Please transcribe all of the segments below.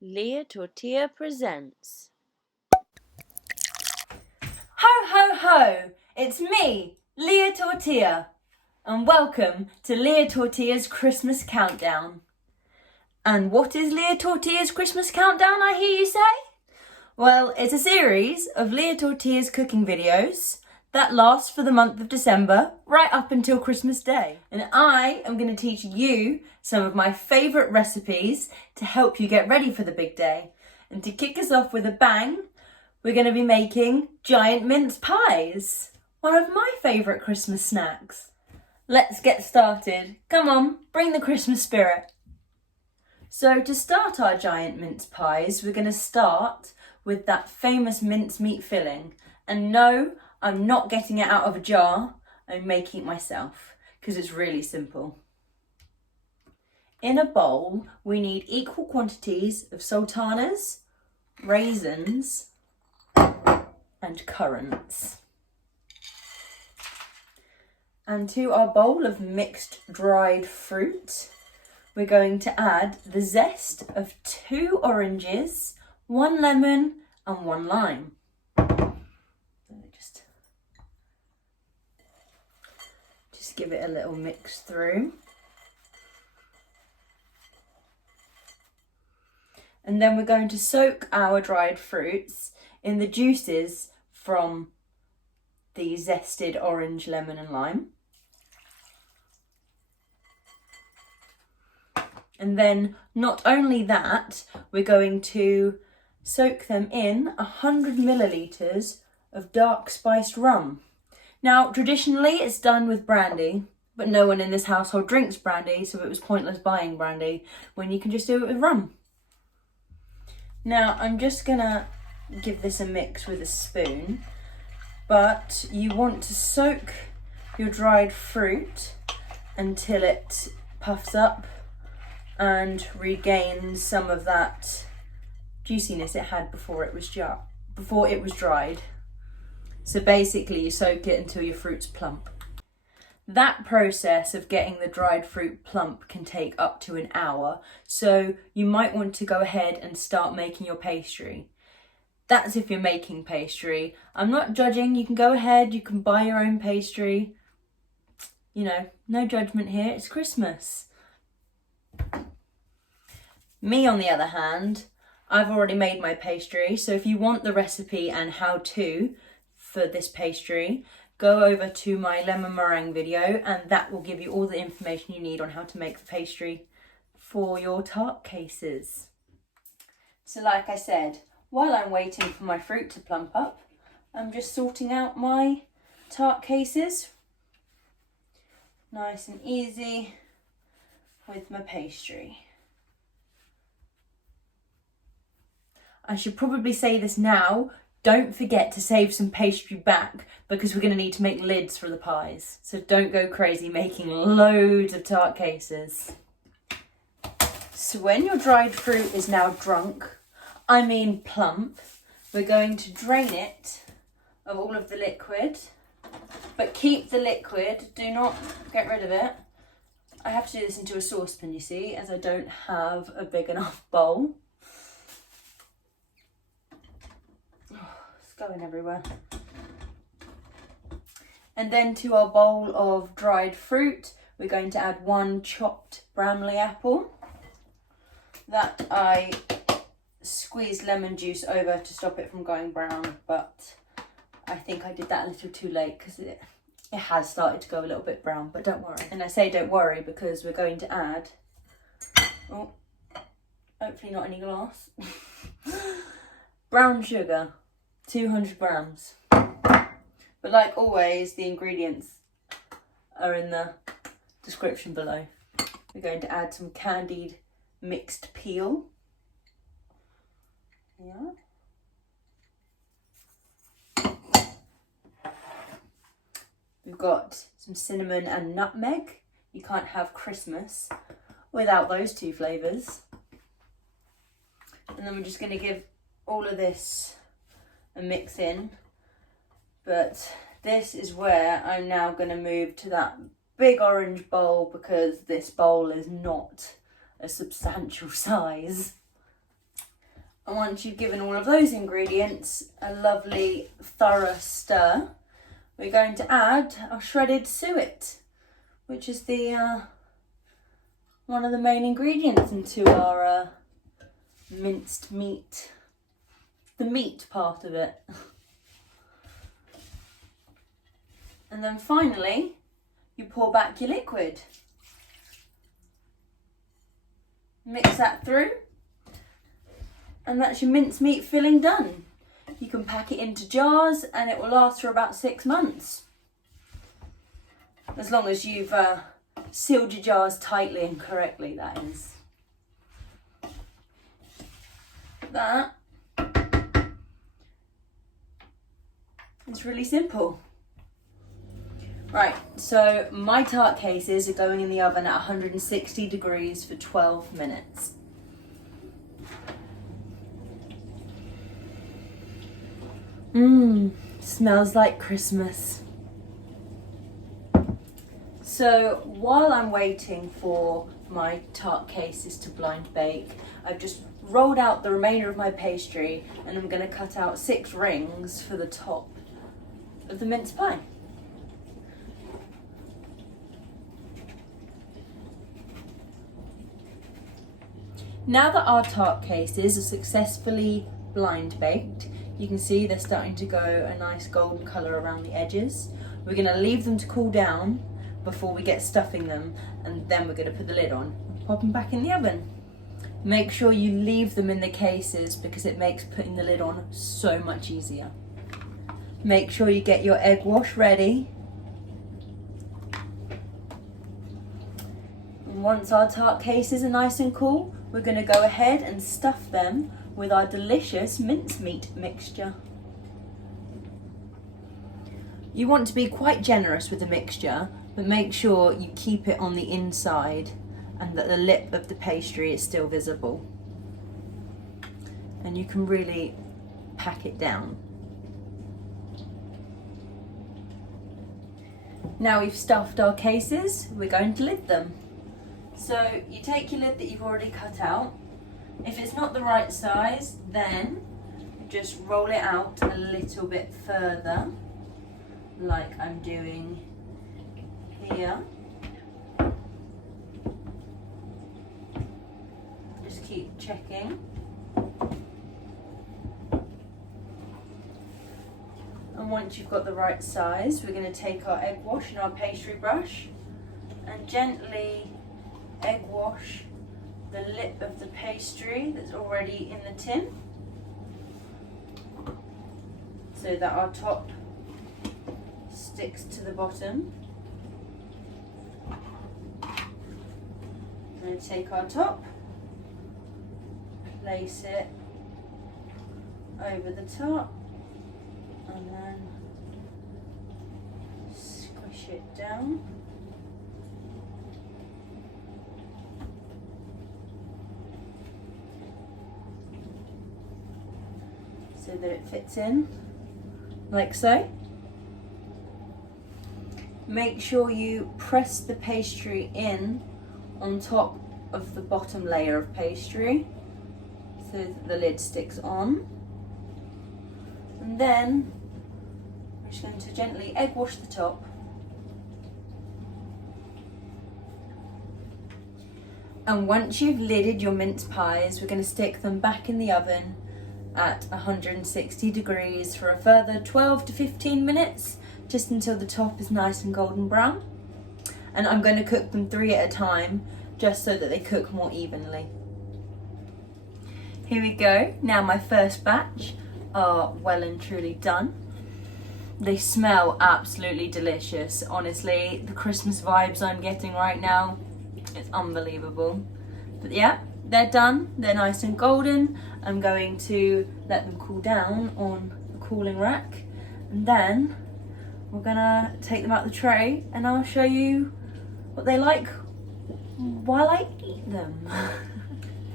Lia Tortilla presents. Ho ho ho! It's me, Lia Tortilla, and welcome to Lia Tortilla's Christmas Countdown. And what is Lia Tortilla's Christmas Countdown, I hear you say? Well, it's a series of Lia Tortilla's cooking videos that last for the month of December, right up until Christmas Day. And I am going to teach you some of my favourite recipes to help you get ready for the big day. And to kick us off with a bang, we're going to be making giant mince pies, one of my favourite Christmas snacks. Let's get started. Come on, bring the Christmas spirit. So to start our giant mince pies, we're going to start with that famous mincemeat filling. And no, I'm not getting it out of a jar, I'm making it myself, because it's really simple. In a bowl, we need equal quantities of sultanas, raisins, and currants. And to our bowl of mixed dried fruit, we're going to add the zest of 2 oranges, 1 lemon and 1 lime. Just give it a little mix through. And then we're going to soak our dried fruits in the juices from the zested orange, lemon and lime. And then not only that, we're going to soak them in 100 millilitres of dark spiced rum. Now, traditionally it's done with brandy, but no one in this household drinks brandy, so it was pointless buying brandy when you can just do it with rum. Now, I'm just gonna give this a mix with a spoon, but you want to soak your dried fruit until it puffs up and regains some of that juiciness it had before it was dried. So basically you soak it until your fruit's plump. That process of getting the dried fruit plump can take up to an hour, so you might want to go ahead and start making your pastry. That's if you're making pastry. I'm not judging, you can go ahead, you can buy your own pastry. You know, no judgment here, it's Christmas. Me, on the other hand, I've already made my pastry, so if you want the recipe and how-to for this pastry, go over to my lemon meringue video and that will give you all the information you need on how to make the pastry for your tart cases. So like I said, while I'm waiting for my fruit to plump up, I'm just sorting out my tart cases. Nice and easy with my pastry. I should probably say this now, don't forget to save some pastry back because we're going to need to make lids for the pies. So don't go crazy making loads of tart cases. So when your dried fruit is now drunk, I mean plump, we're going to drain it of all of the liquid, but keep the liquid, do not get rid of it. I have to do this into a saucepan, you see, as I don't have a big enough bowl. Going everywhere. And then to our bowl of dried fruit, we're going to add 1 chopped Bramley apple that I squeezed lemon juice over to stop it from going brown, but I think I did that a little too late because it has started to go a little bit brown, but don't worry. And I say don't worry because we're going to add, oh, hopefully not any glass, brown sugar. 200 grams. But like always, the ingredients are in the description below. We're going to add some candied mixed peel. Yeah. We've got some cinnamon and nutmeg. You can't have Christmas without those 2 flavours. And then we're just going to give all of this a mix in, but this is where I'm now going to move to that big orange bowl because this bowl is not a substantial size. And once you've given all of those ingredients a lovely thorough stir, we're going to add our shredded suet, which is the one of the main ingredients into our minced meat, the meat part of it. And then finally, you pour back your liquid. Mix that through, and that's your mincemeat filling done. You can pack it into jars and it will last for about 6 months. As long as you've sealed your jars tightly and correctly, that is. That is really simple. Right, so my tart cases are going in the oven at 160 degrees for 12 minutes. Smells like Christmas. So while I'm waiting for my tart cases to blind bake, I've just rolled out the remainder of my pastry and I'm going to cut out 6 rings for the top of the mince pie. Now that our tart cases are successfully blind baked, you can see they're starting to go a nice golden colour around the edges. We're going to leave them to cool down before we get stuffing them, and then we're going to put the lid on and pop them back in the oven. Make sure you leave them in the cases because it makes putting the lid on so much easier. Make sure you get your egg wash ready. And once our tart cases are nice and cool, we're going to go ahead and stuff them with our delicious mincemeat mixture. You want to be quite generous with the mixture, but make sure you keep it on the inside and that the lip of the pastry is still visible. And you can really pack it down. Now we've stuffed our cases, we're going to lid them. So you take your lid that you've already cut out. If it's not the right size, then just roll it out a little bit further, like I'm doing here. Just keep checking. And once you've got the right size, we're going to take our egg wash and our pastry brush and gently egg wash the lip of the pastry that's already in the tin, so that our top sticks to the bottom. I'm going to take our top, place it over the top, and then squish it down. So that it fits in, like so. Make sure you press the pastry in on top of the bottom layer of pastry so that the lid sticks on. And then we're just going to gently egg wash the top. And once you've lidded your mince pies, we're going to stick them back in the oven at 160 degrees for a further 12 to 15 minutes, just until the top is nice and golden brown. And I'm going to cook them 3 at a time, just so that they cook more evenly. Here we go. Now my first batch are well and truly done. They smell absolutely delicious. Honestly, the Christmas vibes I'm getting right now, it's unbelievable. But yeah, they're done. They're nice and golden. I'm going to let them cool down on the cooling rack, and then we're gonna take them out the tray and I'll show you what they like while I eat them.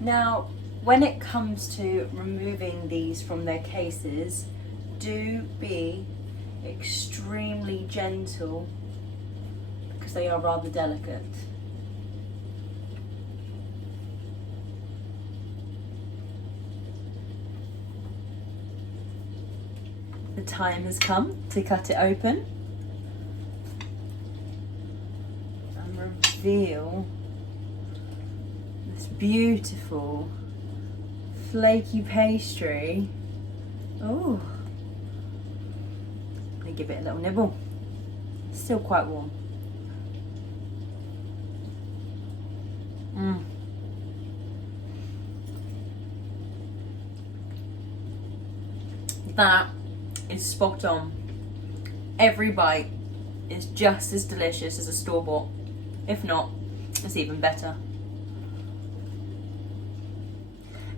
Now, when it comes to removing these from their cases, do be extremely gentle because they are rather delicate. time has come to cut it open and reveal this beautiful flaky pastry. Oh, let me give it a little nibble. It's still quite warm. That is spot on. Every bite is just as delicious as a store-bought. If not, it's even better.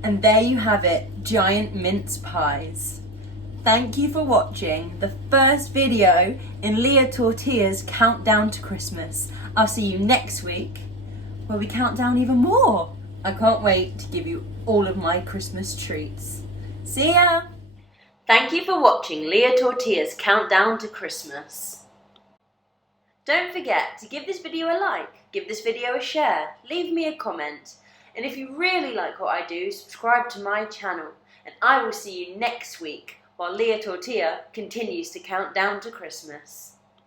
And there you have it, giant mince pies. Thank you for watching the first video in Lia Tortilla's Countdown to Christmas. I'll see you next week where we count down even more. I can't wait to give you all of my Christmas treats. See ya! Thank you for watching Lia Tortilla's Countdown to Christmas. Don't forget to give this video a like, give this video a share, leave me a comment, and if you really like what I do, subscribe to my channel, and I will see you next week while Lia Tortilla continues to count down to Christmas.